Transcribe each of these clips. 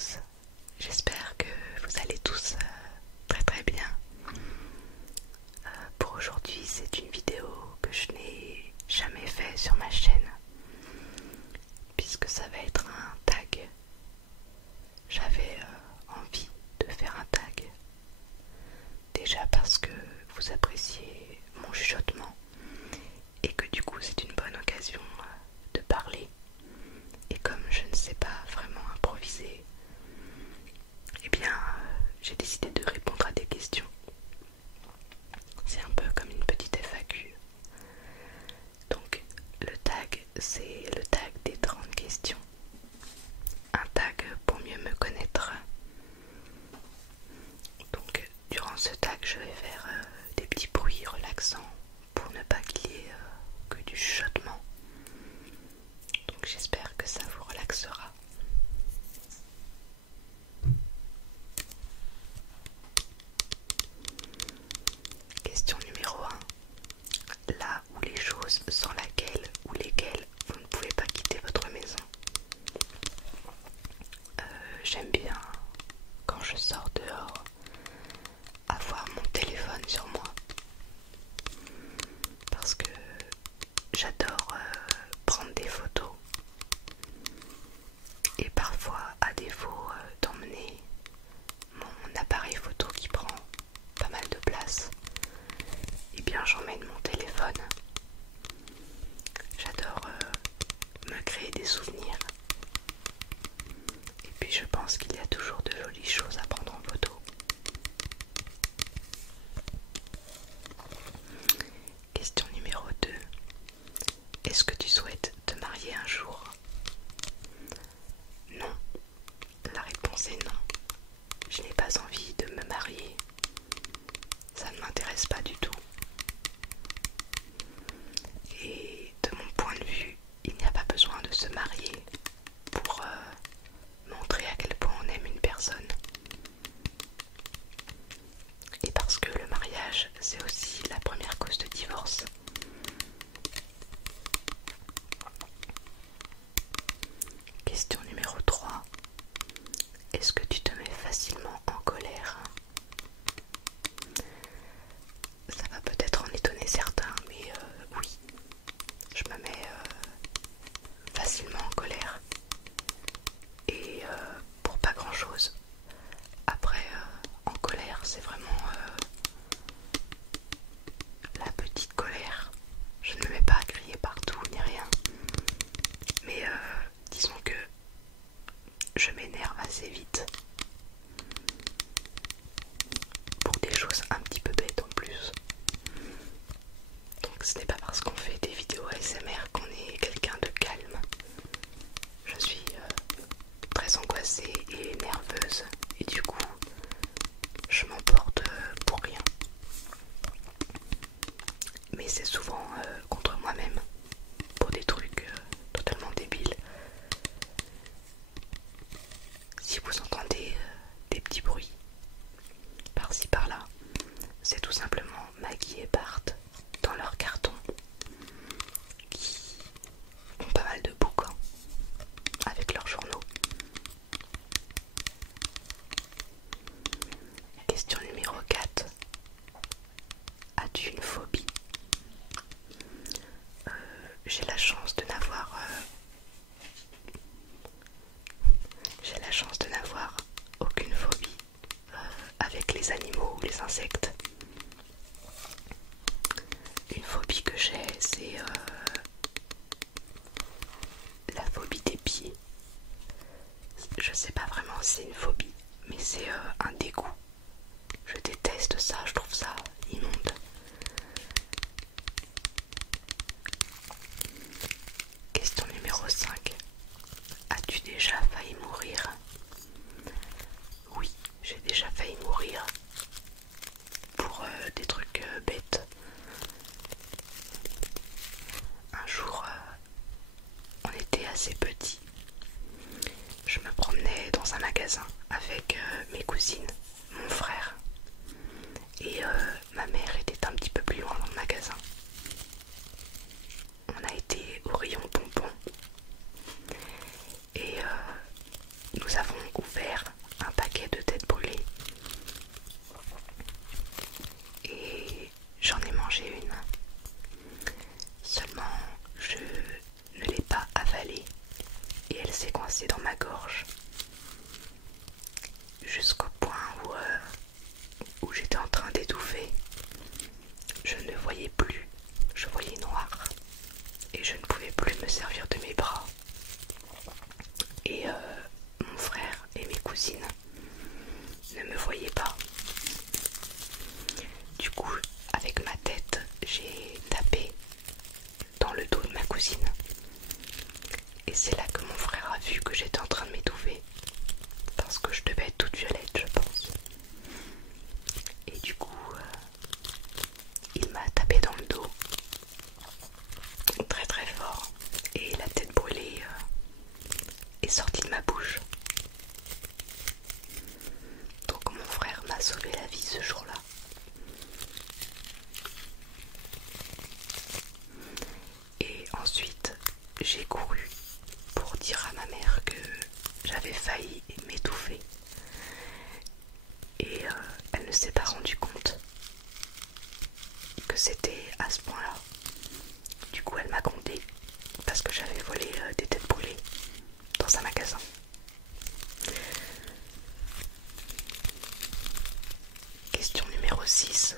tous, j'espère que vous allez tous très très bien. Pour aujourd'hui, c'est une vidéo que je n'ai jamais fait sur ma chaîne, puisque ça va être un tag. J'avais envie de faire un tag, déjà parce que vous appréciez mon chuchotement et que du coup c'est une bonne occasion de parler. Et comme je ne sais pas vraiment improviser, eh bien j'ai décidé de répondre à des questions. C'est un peu comme une petite FAQ. Donc le tag, c'est le tag des 30 questions. Un tag pour mieux me connaître. Donc durant ce tag, je vais faire des petits bruits relaxants pour ne pas qu'il y ait que du chuchotement. Donc j'espère que ça vous relaxera. Question numéro 1. Là où les choses sans laquelle ou lesquelles vous ne pouvez pas quitter votre maison. J'aime bien, quand je sors dehors, avoir mon téléphone sur moi. Parce que j'adore prendre des photos. Et parfois, à défaut d'emmener mon appareil photo qui prend pas mal de place, eh bien j'emmène mon téléphone. J'adore me créer des souvenirs. Et puis je pense qu'il y a toujours de jolies choses à prendre en photo. Question numéro 2. Est-ce que tu souhaites te marier un jour? Non. La réponse est non. Je n'ai pas envie de me marier. Ça ne m'intéresse pas du tout. Et de mon point de vue, il n'y a pas besoin de se marier pour montrer à quel point on aime une personne. Et parce que le mariage, c'est aussi la première cause de divorce. Question numéro 3. Est-ce que tu te mets facilement en colère? Ça va peut-être en étonner certains, mais oui, je me mets facilement en colère. Et pour pas grand chose. Après, en colère, c'est vraiment la petite colère. Je ne me mets pas à crier partout ni rien. Mais disons que je m'énerve assez vite. Pour des choses un petit peu bêtes en plus. Donc ce n'est pas parce qu'on fait des vidéos ASMR qu'on est quelqu'un de calme. Je suis très angoissée et nerveuse. Et du coup, je m'emporte pour rien. Mais c'est souvent contre moi-même. Pour des trucs totalement débiles. Si vous entendez des petits bruits par-ci par-là, c'est tout simplement Maggie et Bart dans leur carton qui ont pas mal de bouquins avec leurs journaux. Question numéro 4. As-tu une phobie? J'ai la chance de n'avoir aucune phobie avec les animaux ou les insectes. Une phobie que j'ai, c'est la phobie des pieds. Je sais pas vraiment si c'est une phobie, mais c'est un dégoût. Je déteste ça, je trouve ça immonde. Question numéro 5. As-tu déjà failli mourir? Oui, j'ai déjà failli mourir pour des trucs bêtes. Un jour, on était assez petits. Je me promenais dans un magasin avec mes cousines, mon frère. Et ma mère était un petit peu plus loin dans le magasin. On a été au rayon bonbons. Et nous avons ouvert gorge jusqu'au point où j'étais en train d'étouffer. Je ne voyais plus, je voyais noir et je ne pouvais plus me servir de mes bras. Et mon frère et mes cousines ne me voyaient pas. Du coup, avec ma tête, j'ai tapé dans le dos de ma cousine. Et c'est là que mon frère a vu que j'étais en train de m'étouffer. Parce que je devais être toute violette, je pense. Et du coup, il m'a tapé dans le dos. Très très fort. Et la tête brûlée est sortie de ma bouche. Donc mon frère m'a sauvé la vie ce jour-là. Et ensuite, j'ai couru pour dire à ma mère que j'avais failli m'étouffer. Et elle ne s'est pas rendue compte que c'était à ce point-là. Du coup, elle m'a grondé parce que j'avais volé des têtes brûlées dans un magasin. Question numéro 6.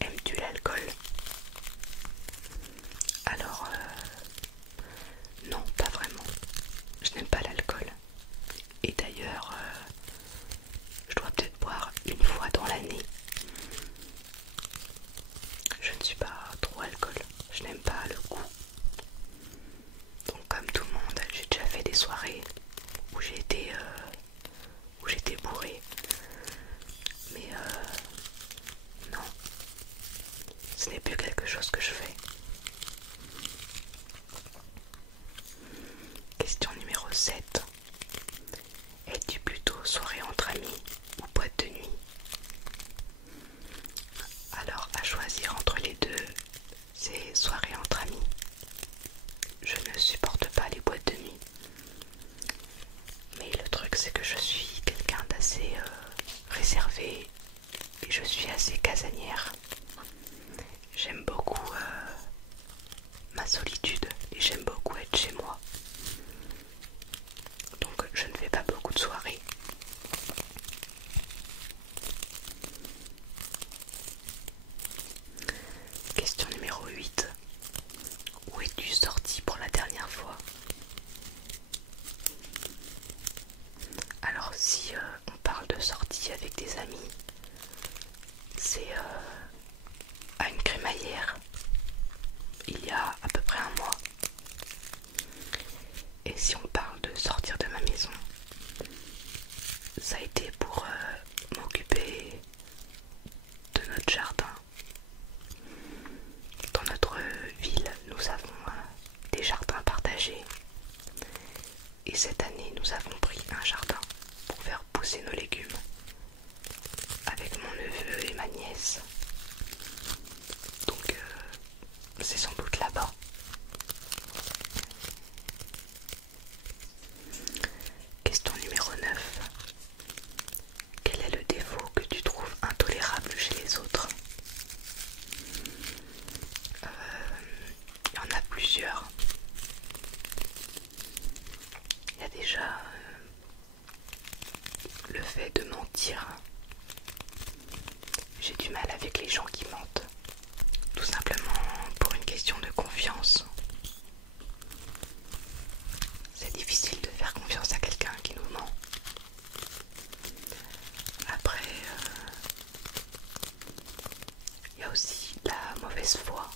Aimes-tu l'alcool? Alors, non, pas vraiment. Je n'aime pas l'alcool. Et d'ailleurs, je dois peut-être boire une fois dans l'année. Je ne suis pas trop alcool. Je n'aime pas le goût. Donc comme tout le monde, j'ai déjà fait des soirées où j'étais bourrée. Mais non, ce n'est plus quelque chose que je fais. Question numéro 7. Es-tu plutôt soirée entre amis ou boîte de nuit? Alors à choisir entre les deux, c'est soirée entre amis. Je ne supporte pas les boîtes de nuit. Mais le truc c'est que je suis quelqu'un d'assez réservé et je suis assez casanière. J'aime beaucoup ma solitude et j'aime beaucoup être chez moi. Donc je ne fais pas beaucoup de soirées. Question numéro 8. Où es-tu sorti pour la dernière fois? Alors si on parle de sortie avec des amis, c'est à une crémaillère il y a à peu près un mois. Et si on parle de sortir de ma maison, ça a été pour m'occuper de notre jardin. Dans notre ville, nous avons des jardins partagés. Et cette année, nous avons pris un jardin pour faire pousser nos légumes avec mon neveu et ma nièce. Donc c'est sans doute là-bas. Question numéro 9. Quel est le défaut que tu trouves intolérable chez les autres? Il y en a plusieurs. Il y a déjà le fait de mentir. J'ai du mal avec les gens qui mentent. Tout simplement pour une question de confiance. C'est difficile de faire confiance à quelqu'un qui nous ment. Après, il y a aussi la mauvaise foi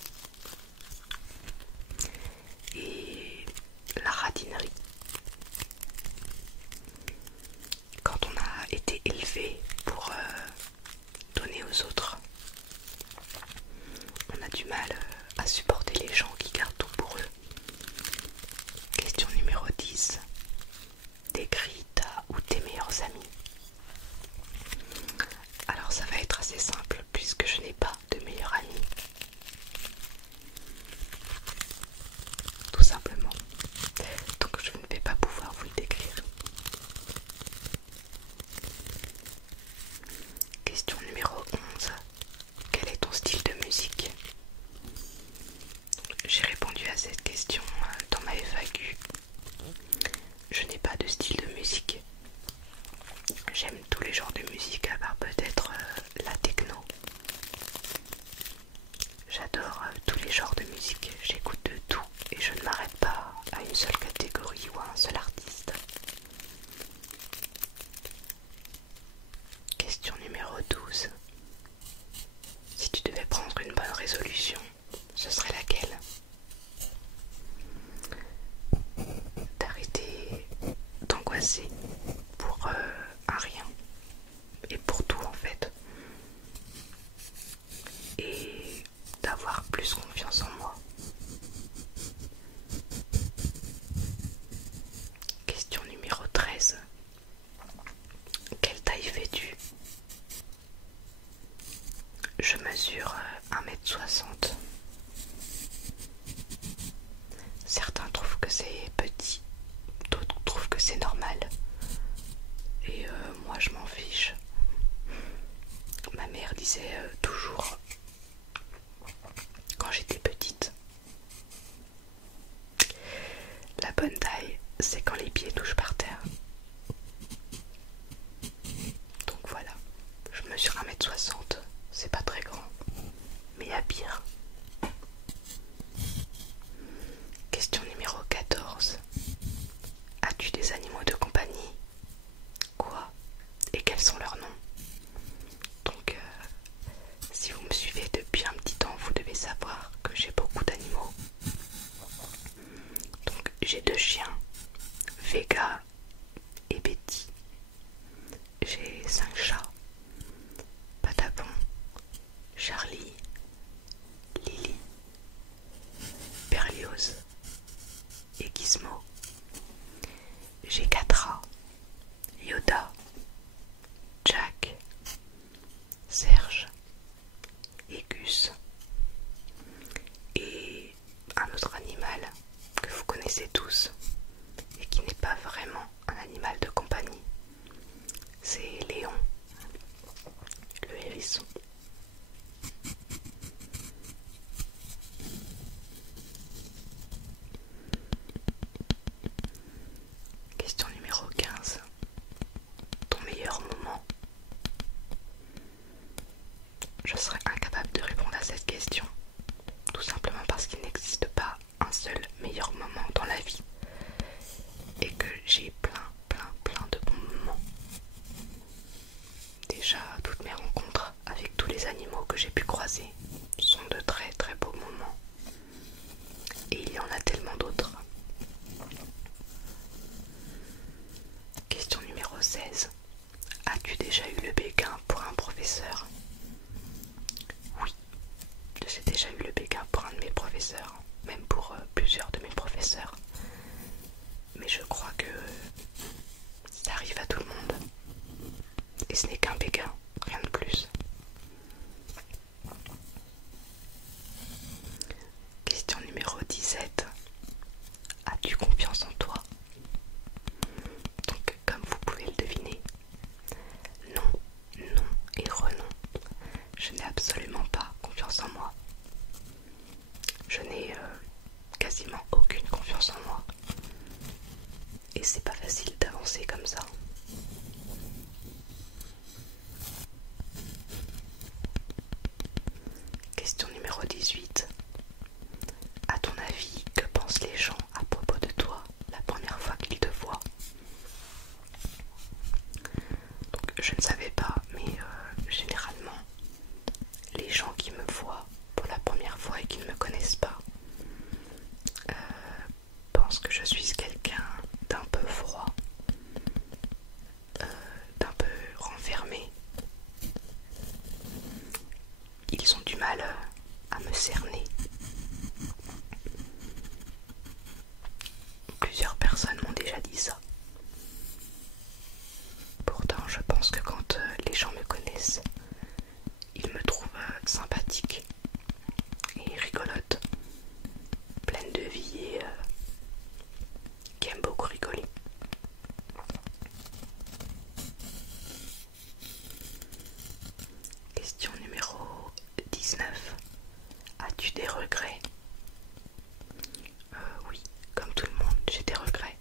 et la radinerie. Quand on a été élevé pour donner aux autres, on a du mal à supporter les gens qui gardent tout de styles de musique. J'aime tous les genres de musique à part peut-être la techno. J'adore tous les genres de musique, j'écoute de tout et je ne m'arrête pas à une seule catégorie ou à un seul artiste. Question numéro 12. Si tu devais prendre une bonne résolution, ce serait laquelle? D'arrêter d'angoisser pour un rien et pour tout en fait. Et d'avoir plus confiance en moi. Question numéro 13. Quelle taille fais-tu? Je mesure 1m60. Certains trouvent que c'est petit, d'autres trouvent que c'est normal. Et moi je m'en fiche. Ma mère disait toujours, quand j'étais petite, la bonne taille, c'est quand les pieds touchent par terre. Donc voilà, je mesure 1m60, c'est pas très grand, mais il y a pire. Question numéro 14. As-tu des animaux de compagnie? Quoi? Et quels sont leurs noms? Donc, si vous me suivez depuis un petit temps, vous devez savoir que j'ai beaucoup d'animaux. Donc, j'ai 2 chiens, Vega et Betty. J'ai 5 chats, Patapon, Charlie, Lily, Berlioz et Gizmo. J'ai 4 rats, Yoda, Jack, Serge et Gus. Et un autre animal que vous connaissez tous et qui n'est pas vraiment un animal de compagnie, c'est Léon, le hérisson. Question numéro 15. Ton meilleur moment? Je serais incapable de répondre à cette question, tout simplement parce qu'il n'existe pas un seul meilleur moment dans la vie et que j'ai plein de bons moments. Déjà, toutes mes rencontres avec tous les animaux que j'ai pu croiser sont de très beaux moments. Et il y en a tellement d'autres. Question numéro 16. As-tu déjà eu le béguin pour un professeur? Oui, j'ai déjà eu le béguin pour un de mes professeurs, même pour plusieurs de mes professeurs. Mais je crois que ça arrive à tout le monde. Et ce n'est qu'un béguin, rien de plus. Question numéro 17. As-tu confiance en toi? Donc, comme vous pouvez le deviner, non et renom. Je n'ai absolument pas confiance en moi. Je n'ai quasiment aucune confiance en moi. Et c'est pas facile d'avancer comme ça. Question numéro 18. À ton avis, que pensent les gens à propos de toi la première fois qu'ils te voient? Donc, je ne savais pas, mais généralement, les gens qui me voient pour la première fois et qui ne me connaissent pas pensent que je suis quelqu'un d'un peu froid, d'un peu renfermé. Ils ont du mal à me cerner. Plusieurs personnes m'ont déjà dit ça. Pourtant, je pense que quand les gens me connaissent, ils me trouvent sympathique et rigolote, pleine de vie et qui aime beaucoup rigoler. Question numéro 19. As-tu des regrets? Oui, comme tout le monde, j'ai des regrets.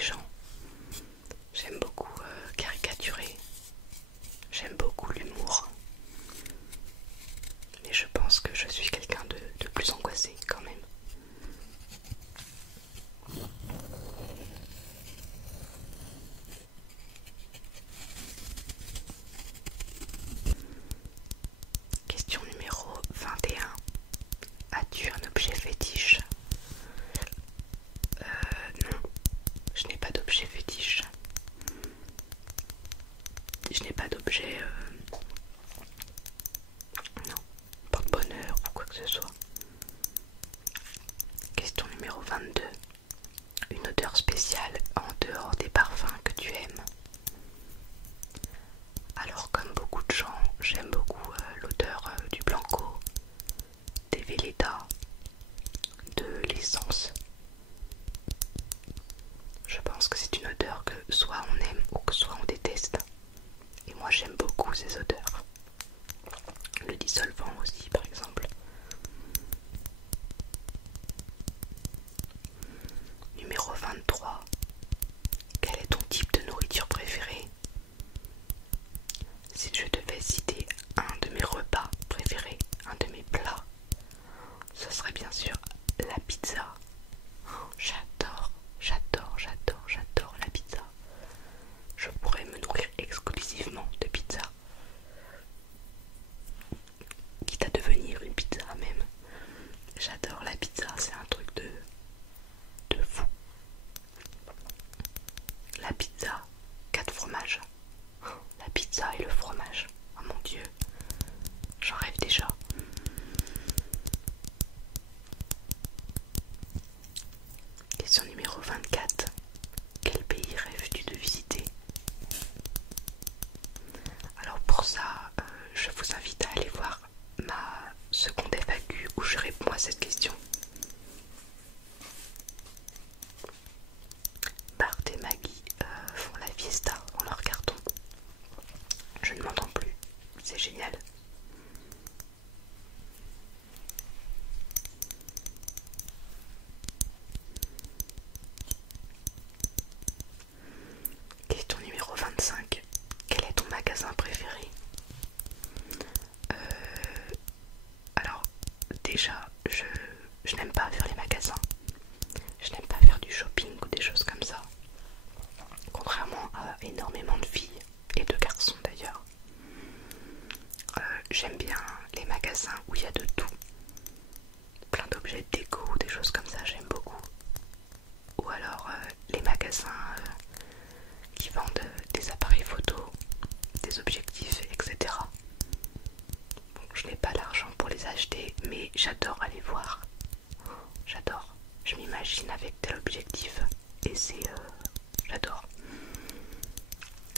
gens. J'aime beaucoup caricaturer. J'aime beaucoup l'humour. Mais je pense que je suis quelqu'un de plus angoissé quand même. Question numéro 21. As-tu un objet fétiche? Non, je n'ai pas d'objet fétiche. Je n'ai pas d'objet, non, porte-bonheur ou quoi que ce soit. Question numéro 22. Une odeur spéciale en dehors des parfums que tu aimes? Alors comme beaucoup de gens, j'aime beaucoup l'odeur du Blanco, des Velleda, de l'essence. Je pense que c'est une odeur que soit on aime ou que soit on déteste. Et moi j'aime beaucoup ces odeurs. Le dissolvant aussi par exemple. Numéro 23. Quel est ton type de nourriture préférée? Si je devais citer un de mes repas préférés, un de mes plats, ce serait bien sûr la pizza. Oh, j'adore la pizza. Je pourrais me nourrir exclusivement de pizza. Quitte à devenir une pizza même. J'adore la pizza, c'est un truc de fou. La pizza, 4 fromages. Oh, la pizza et le fromage. Oh mon Dieu, j'en rêve déjà. Question numéro 24. Quel pays rêves-tu de visiter? Alors pour ça, je vous invite à aller voir ma seconde FAQ où je réponds à cette question. Bart et Maggie font la fiesta en leur carton. Je ne m'entends plus, c'est génial. Question numéro 25. Quel est ton magasin préféré? Alors déjà, je n'aime pas faire les magasins. Je n'aime pas faire du shopping ou des choses comme ça. Contrairement à énormément de filles et de garçons d'ailleurs. J'aime bien les magasins où il y a de tout. Plein d'objets de déco ou des choses comme ça, j'aime beaucoup. Ou alors les magasins qui vendent des appareils photo, des objectifs, etc. Bon, je n'ai pas l'argent pour les acheter, mais j'adore aller voir. J'adore. Je m'imagine avec tel objectif et c'est... j'adore.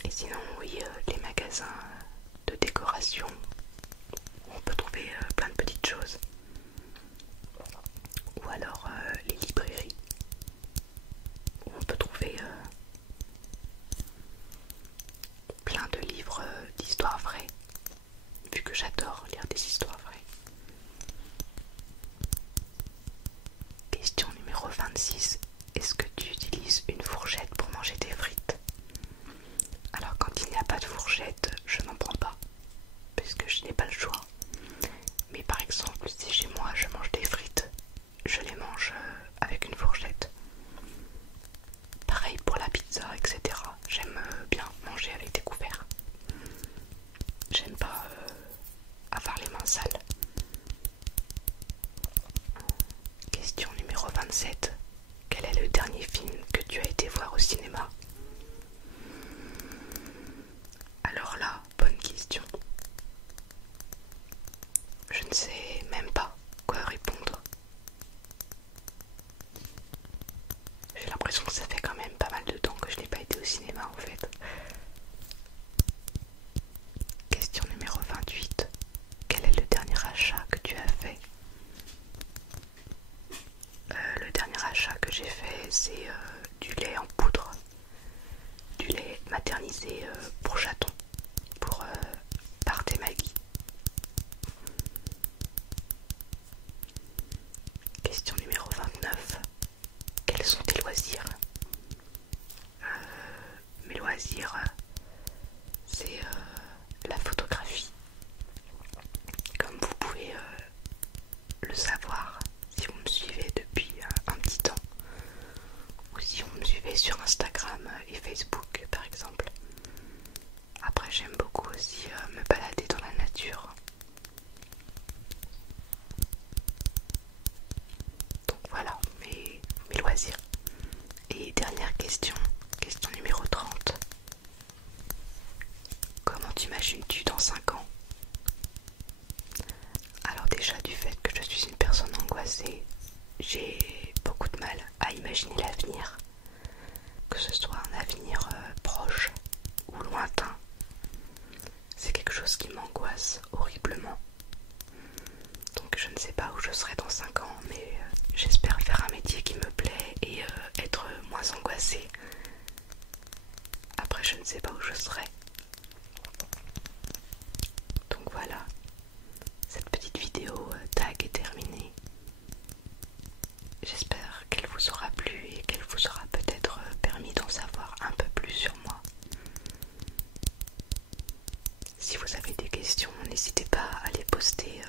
Et sinon, oui, les magasins de décoration, où on peut trouver plein de petites choses. Ou alors les librairies, où on peut trouver plein de livres d'histoires vraies, vu que j'adore lire des histoires vraies. Question numéro 26. Est-ce que tu utilises une fourchette pour manger tes frites? Alors quand il n'y a pas de fourchette, je n'en prends pas, puisque je n'ai pas le choix. Mais par exemple, si chez moi je mange des frites, je les mange avec une fourchette. Pareil pour la pizza, etc. J'aime bien manger avec des couverts. J'aime pas avoir les mains sales. Question numéro 27. Quel est le dernier film que tu as été voir au cinéma? Alors là, bonne question. Je ne sais même pas quoi répondre. J'ai l'impression que ça fait quand même pas mal de temps que je n'ai pas été au cinéma en fait. Question numéro 28. Quel est le dernier achat que tu as fait? Le dernier achat que j'ai fait, c'est du lait en poudre. Du lait maternisé pour chaton. Pour Bart et Maggie. Question numéro 29. Quels sont tes loisirs? première question, question numéro 30. Comment t'imagines-tu dans 5 ans? Alors déjà, du fait que je suis une personne angoissée, j'ai beaucoup de mal à imaginer l'avenir, que ce soit un avenir proche ou lointain. C'est quelque chose qui m'angoisse horriblement. Donc je ne sais pas où je serai dans 5 ans, mais j'espère faire un métier qui me plaît et être moins angoissée. Après, je ne sais pas où je serai. Donc voilà, cette petite vidéo tag est terminée. J'espère qu'elle vous aura plu et qu'elle vous aura peut-être permis d'en savoir un peu plus sur moi. Si vous avez des questions, n'hésitez pas à les poster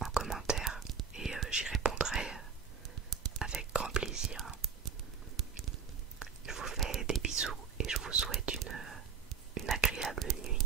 en commentaire et j'y répondrai avec grand plaisir. Je vous fais des bisous et je vous souhaite une agréable nuit.